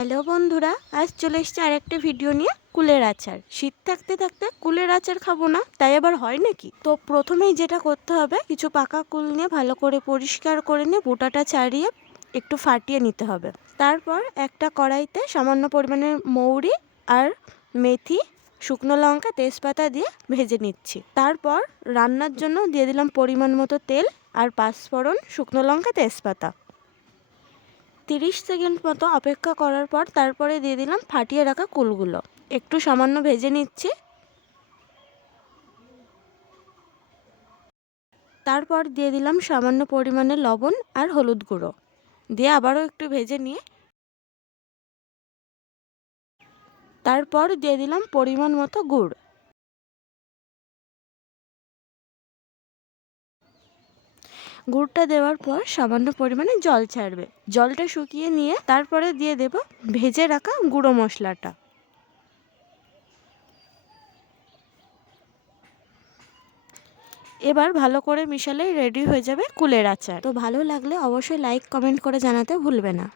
Hello বন্ধুরা, আজ চলে এসেছি আরেকটা ভিডিও নিয়ে। কুলের আচার। শীত থাকতে থাকতে কুলের আচার খাবো না, তাই আবার হয় নাকি? তো প্রথমেই যেটা করতে হবে, কিছু পাকা কুল নিয়ে ভালো করে পরিষ্কার করে নিয়ে বোটাটা ছাড়িয়ে একটু ফাটিয়ে নিতে হবে। তারপর একটা কড়াইতে সামান্য পরিমাণে মৌরি আর মেথি, শুকনো লঙ্কা, তেজপাতা দিয়ে ভেজে নিচ্ছি। তারপর রান্নার জন্য দিয়ে দিলাম পরিমাণ মতো তেল আর পাঁচফোড়ন, শুকনো লঙ্কা, তেজপাতা। 30 সেকেন্ড মতো অপেক্ষা করার পর তারপরে দিয়ে দিলাম ফাটিয়ে রাখা কুলগুলো। একটু সামান্য ভেজে নিচ্ছি। তারপর দিয়ে দিলাম সামান্য পরিমাণে লবণ আর হলুদ গুঁড়ো দিয়ে আবারও একটু ভেজে নিয়ে তারপর দিয়ে দিলাম পরিমাণ মতো গুড়। গুড়টা দেওয়ার পর সামান্য পরিমাণে জল ছাড়বে। জলটা শুকিয়ে নিয়ে তারপরে দিয়ে দেব ভেজে রাখা গুঁড়ো মশলাটা। এবার ভালো করে মিশালেই রেডি হয়ে যাবে কুলের আচার। তো ভালো লাগলে অবশ্যই লাইক কমেন্ট করে জানাতে ভুলবে না।